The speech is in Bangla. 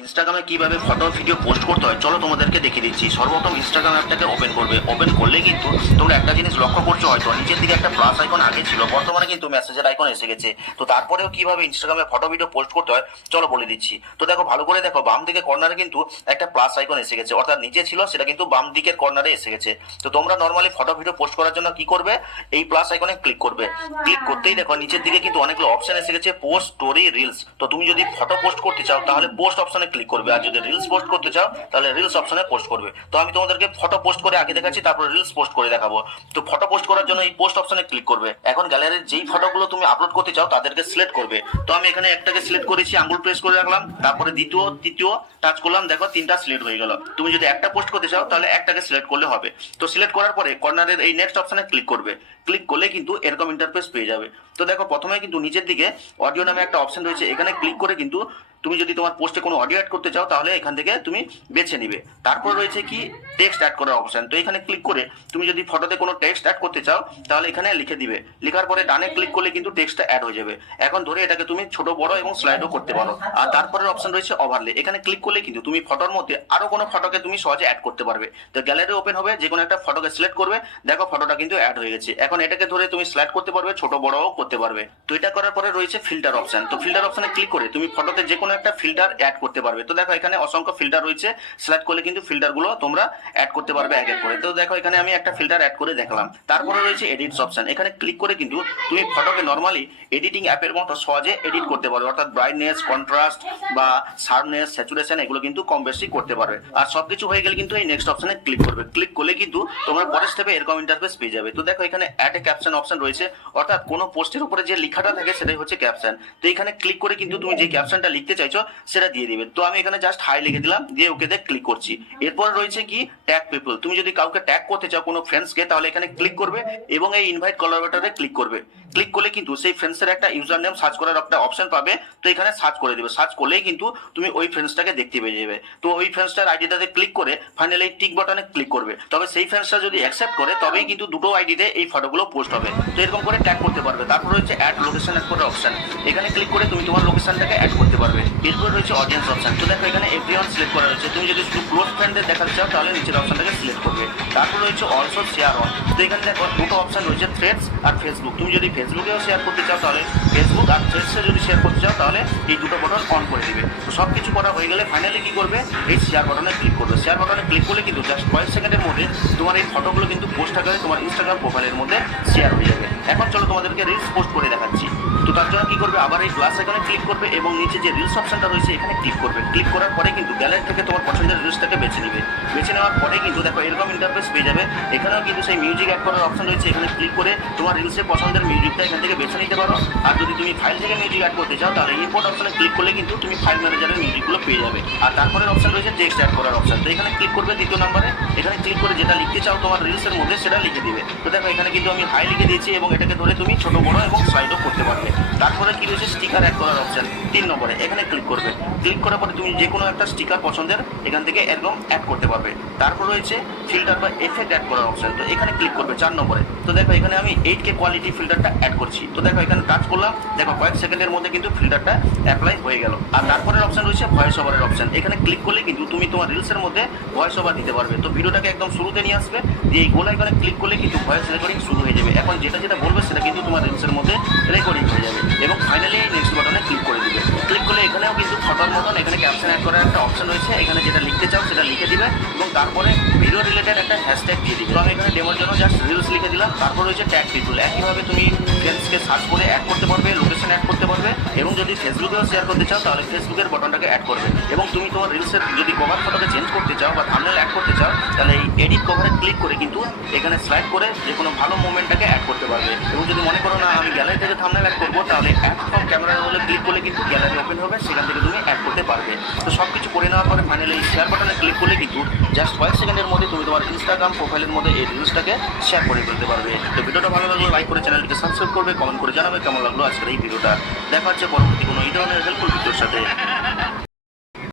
ইনস্টাগ্রামে কিভাবে ফটো ভিডিও পোস্ট করতে হয় চলো তোমাদেরকে দেখিয়ে দিচ্ছি। সর্বপ্রথম ইনস্টাগ্রাম অ্যাপটাকে ওপেন করবে। ওপেন করলে কিন্তু তোমরা একটা জিনিস লক্ষ্য করছো, হয়তো নিচের দিকে একটা প্লাস আইকন আগে ছিল, বর্তমানে কিন্তু মেসেজের আইকন এসে গেছে। তো তারপরেও কিভাবে ইনস্টাগ্রামে ফটো ভিডিও পোস্ট করতে হয় চলো বলে দিচ্ছি। তো দেখো, ভালো করে দেখো, বাম দিকে কর্নারে কিন্তু একটা প্লাস আইকন এসে গেছে, অর্থাৎ নিচে ছিল সেটা কিন্তু বাম দিকের কর্নারে এসে গেছে। তো তোমরা নর্মালি ফটো ভিডিও পোস্ট করার জন্য কি করবে, এই প্লাস আইকনে ক্লিক করবে। ক্লিক করতেই দেখো নিচের দিকে কিন্তু অনেকগুলো অপশন এসে গেছে, পোস্ট, স্টোরি, রিলস। তো তুমি যদি ফটো পোস্ট করতে চাও তাহলে পোস্ট অপশনে ক্লিক করবে, আর যদি রিলস পোস্ট করতে চাও তাহলে রিলস অপশনে পোস্ট করবে। তো আমি তোমাদেরকে ফটো পোস্ট করে আগে দেখাচ্ছি, তারপর রিলস পোস্ট করে দেখাবো। তো ফটো পোস্ট করার জন্য এই পোস্ট অপশনে ক্লিক করবে। এখন গ্যালারির যেই ফটোগুলো তুমি আপলোড করতে চাও তাদেরকে সিলেক্ট করবে। তো আমি এখানে একটাকে সিলেক্ট করেছি, আঙ্গুল প্রেস করে রাখলাম, তারপরে দ্বিতীয়, তৃতীয় টাচ করলাম, দেখো তিনটা সিলেক্ট হয়ে গেল। তুমি যদি একটা পোস্ট করতে চাও তাহলে একটাকে সিলেক্ট করলে হবে। তো সিলেক্ট করার পরে কর্নারের এই নেক্সট অপশনে ক্লিক করবে। ক্লিক করলে কিন্তু এরকম ইন্টারফেস পেয়ে যাবে। তো দেখো, প্রথমে কিন্তু নিচের দিকে অডিও নামে একটা অপশন রয়েছে, এখানে ক্লিক করে কিন্তু তুমি যদি তোমার পোস্টে কোনো অডিও অ্যাড করতে চাও তাহলে এখান থেকে তুমি বেছে নিবে। তারপর রয়েছে কি টেক্সট অ্যাড করার অপশন। তো এখানে ক্লিক করে তুমি যদি ফটোতে কোনো টেক্সট অ্যাড করতে চাও তাহলে এখানে লিখে দিবে। লেখার পরে ডানে ক্লিক করলে কিন্তু টেক্সটটা অ্যাড হয়ে যাবে। এখন ধরে এটাকে তুমি ছোট, বড় এবং স্লাইডও করতে পারো। আর তারপরের অপশন রয়েছে ওভারলে। এখানে ক্লিক করলে কিন্তু তুমি ফটোর মধ্যে আরো কোনো ফটোকে তুমি সহজে অ্যাড করতে পারবে। তো গ্যালারি ওপেন হবে, যে কোনো একটা ফটোকে সিলেক্ট করবে, দেখো ফটোটা কিন্তু অ্যাড হয়ে গেছে। এখন এটাকে ধরে তুমি স্লাইড করতে পারবে, ছোট বড়ও করতে পারবে। তো এটা করার পরে রয়েছে ফিল্টার অপশন। তো ফিল্টার অপশনে ক্লিক করে তুমি ফটোতে যে কোনো একটা ফিল্টার অ্যাড করতে পারবে। তো দেখো এখানে অসংখ্য ফিল্টার রয়েছে, সিলেক্ট করলে কিন্তু ফিল্টার গুলো তোমরা অ্যাড করতে পারবে এক এক করে। তো দেখো এখানে আমি একটা ফিল্টার অ্যাড করে দেখলাম। তারপরে রয়েছে এডিটস অপশন। এখানে ক্লিক করে কিন্তু তুমি ফটোকে নরমালি এডিটিং অ্যাপের মতো সহজে এডিট করতে পারবে, অর্থাৎ ব্রাইটনেস, কন্ট্রাস্ট বা শার্পনেস, স্যাচুরেশন এগুলো কিন্তু কম বেশি করতে পারবে। আর সবকিছু হয়ে গেলে কিন্তু এই নেক্সট অপশনে ক্লিক করবে। ক্লিক করলে কিন্তু তোমরা পরের স্টেপে এরকম ইন্টারফেস পেয়ে যাবে। তো দেখো এখানে অ্যাড এ ক্যাপশন অপশন রয়েছে, অর্থাৎ কোনো পোস্টের উপরে যে লেখাটা থাকে সেটাই হচ্ছে ক্যাপশন। তো এখানে ক্লিক করে কিন্তু তুমি যে ক্যাপশনটা লিখতে চাইছো সেটা দিয়ে দিবে। তো আমি এখানে জাস্ট হাই লিখে দিলাম, দিয়ে ওকেতে ক্লিক করছি। এরপর রয়েছে কি ট্যাগ পিপল। তুমি যদি কাউকে ট্যাগ করতে চাও কোনো ফ্রেন্ডসকে তাহলে এখানে ক্লিক করবে এবং এই ইনভাইট কোলাবরেটরে ক্লিক করবে। ক্লিক করলে কিন্তু সেই ফ্রেন্ডসের একটা ইউজার নেম সার্চ করার একটা অপশন পাবে। তো এখানে সার্চ করে দিবে। সার্চ করলেই কিন্তু তুমি ওই ফ্রেন্ডসটাকে দেখতে পেয়ে যাবে। তো ওই ফ্রেন্ডসটার আইডিটাতে ক্লিক করে ফাইনালি টিক বাটনে ক্লিক করবে। তবে সেই ফ্রেন্ডসটা যদি অ্যাকসেপ্ট করে তবেই কিন্তু দুটো আইডিতে এই ফটোগুলো পোস্ট হবে। তো এরকম করে ট্যাগ করতে পারবে। তারপর রয়েছে অ্যাড লোকেশন অ্যাড করার অপশন। এখানে ক্লিক করে তুমি তোমার লোকেশনটাকে অ্যাড করতে পারবে। এরপর রয়েছে অডিয়েন্স অপশন। তো দেখো এখানে এভরিওয়ান সিলেক্ট করা রয়েছে। তুমি যদি শুধু ক্লোজ ফ্রেন্ডদের দেখাতে চাও তাহলে নিচের অপশনটাকে সিলেক্ট করবে। তারপর রয়েছে অলসো শেয়ার অন। তো এখানে দেখো দুটো অপশন রয়েছে, থ্রেডস আর ফেসবুক। তুমি যদি ফেসবুকেও শেয়ার করতে চাও তাহলে ফেসবুক, আর থ্রেডসে যদি শেয়ার করতে চাও তাহলে এই দুটো বাটন অন করে দিবে। তো সব কিছু করা হয়ে গেলে ফাইনালি কি করবে, এই শেয়ার বাটনে ক্লিক করবে। শেয়ার বাটনে ক্লিক করলে কিন্তু জাস্ট কয়েক সেকেন্ডের মধ্যে তোমার এই ফটোগুলো কিন্তু পোস্ট আকারে তোমার ইনস্টাগ্রাম প্রোফাইলের মধ্যে শেয়ার হয়ে যাবে। এখন চলো তোমাদেরকে রিলস পোস্ট করে দেখাচ্ছি। তো তার জন্য কি করবে, আবার এই প্লাস এখানে ক্লিক করবে এবং নিচে যে রিলস অপশনটা রয়েছে এখানে ক্লিক করবে। ক্লিক করার পরে কিন্তু গ্যালারি থেকে তোমার পছন্দের রিলসটাকে বেছে নিবে। বেছে নেওয়ার পরে কিন্তু দেখো এরকম ইন্টারফেস পেয়ে যাবে। এখানেও কিন্তু সেই মিউজিক অ্যাড করার অপশন রয়েছে। এখানে ক্লিক করে তোমার রিলসের পছন্দের মিউজিকটা এখান থেকে বেছে নিতে পারো। আর যদি তুমি ফাইল থেকে মিউজিক অ্যাড করতে চাও তাহলে ইম্পোর্ট অপশনে ক্লিক করলে কিন্তু তুমি ফাইল ম্যানেজারের মিউজিকগুলো পেয়ে যাবে। আর তারপরে অপশন রয়েছে টেক্সট অ্যাড করার অপশন। তো এখানে ক্লিক করবে দ্বিতীয় নম্বরে। এখানে ক্লিক করে যেটা লিখতে চাও তোমার রিলসের মধ্যে সেটা লিখে দিবে। তো দেখো এখানে কিন্তু আমি হাই লিখে দিয়েছি এবং এটাকে ধরে তুমি ছোট, বড় এবং স্লাইডও করতে পারবে। তারপরে কি রয়েছে স্টিকার অ্যাড করার অপশন 3 নম্বরে। এখানে ক্লিক করবে। ক্লিক করার পরে তুমি যে কোনো একটা স্টিকার পছন্দের এখান থেকে একদম অ্যাড করতে পারবে। তারপর রয়েছে ফিল্টার বা এফেক্ট অ্যাড করার অপশন। তো এখানে ক্লিক করবে 4 নম্বরে। তো দেখো এখানে আমি 8K কোয়ালিটি ফিল্টারটা অ্যাড করছি। তো দেখো এখানে টাচ করলাম, দেখো কয়েক সেকেন্ডের মধ্যে কিন্তু ফিল্টারটা অ্যাপ্লাই হয়ে গেল। আর তারপরের অপশন রয়েছে ভয়েস ওভারের অপশন। এখানে ক্লিক করলে কিন্তু তুমি তোমার রিলসের মধ্যে ভয়েস ওভার দিতে পারবে। তো ভিডিওটাকে একদম শুরুতে নিয়ে আসবে, দিয়ে এই গোল আইকনে ক্লিক করলে কিন্তু ভয়েস রেকর্ডিং শুরু হয়ে যাবে। এখন যেটা যেটা বলবে সেটা কিন্তু তোমার রিলসের মধ্যে রেকর্ডিং হয়ে যাবে এবং ফাইনালি এই নেক্সট বাটনে ক্লিক করে দিবে। ক্লিক করলে এখানেও কিন্তু ফটোর মতন এখানে ক্যাপশন অ্যাড করার একটা অপশন রয়েছে। এখানে যেটা লিখতে চাও সেটা লিখে দিবে এবং তারপরে ভিডিও রিলেটেড একটা হ্যাশট্যাগ দিয়ে দিবে। তো আমি এখানে ডেমোর জন্য জাস্ট রিলস লিখে দিলাম। তারপর রয়েছে ট্যাগ পিপল। একইভাবে তুমি ফ্রেন্ডসকে সার্চ করে অ্যাড করতে পারবে, লোকেশন অ্যাড করতে পারবে এবং যদি ফেসবুকেও শেয়ার করতে চাও তাহলে ফেসবুকের বাটনটাকে অ্যাড করবে। এবং তুমি তোমার রিলসের যদি কভার ফটোকে চেঞ্জ করতে চাও বা থাম্বনেল অ্যাড করতে চাও তাহলে এই এডিট কভারে ক্লিক করে কিন্তু এখানে স্লাইড করে যে কোনো ভালো মুভমেন্টটাকে অ্যাড করতে পারবে। এবং যদি মনে করো না আমি গ্যালারি থেকে থাম্বনেল অ্যাড করবো তাহলে অ্যাড ফ্রম ক্যামেরা রোলে ক্লিক করলে কিন্তু গ্যালারি ওপেন হবে, সেখান থেকে তুমি অ্যাড করতে পারবে। তো সব কিছু করে নেওয়ার পরে ফাইনালি এই শেয়ার বাটনে ক্লিক করলে কিন্তু জাস্ট কয়েক সেকেন্ডের মধ্যে তুমি তোমার ইনস্টাগ্রাম প্রোফাইলের মধ্যে এই রিলসটাকে শেয়ার করে ফেলতে পারবে। তো ভিডিওটা ভালো লাগলে লাইক করে চ্যানেলটিকে সাবস্ক্রাইব করবে, কমেন্ট করে জানাবে কেমন লাগলো আজকের এই ভিডিওটা। দেখা হচ্ছে পরবর্তী কোনো এই ধরনের হেল্পফুল ভিডিওর সাথে।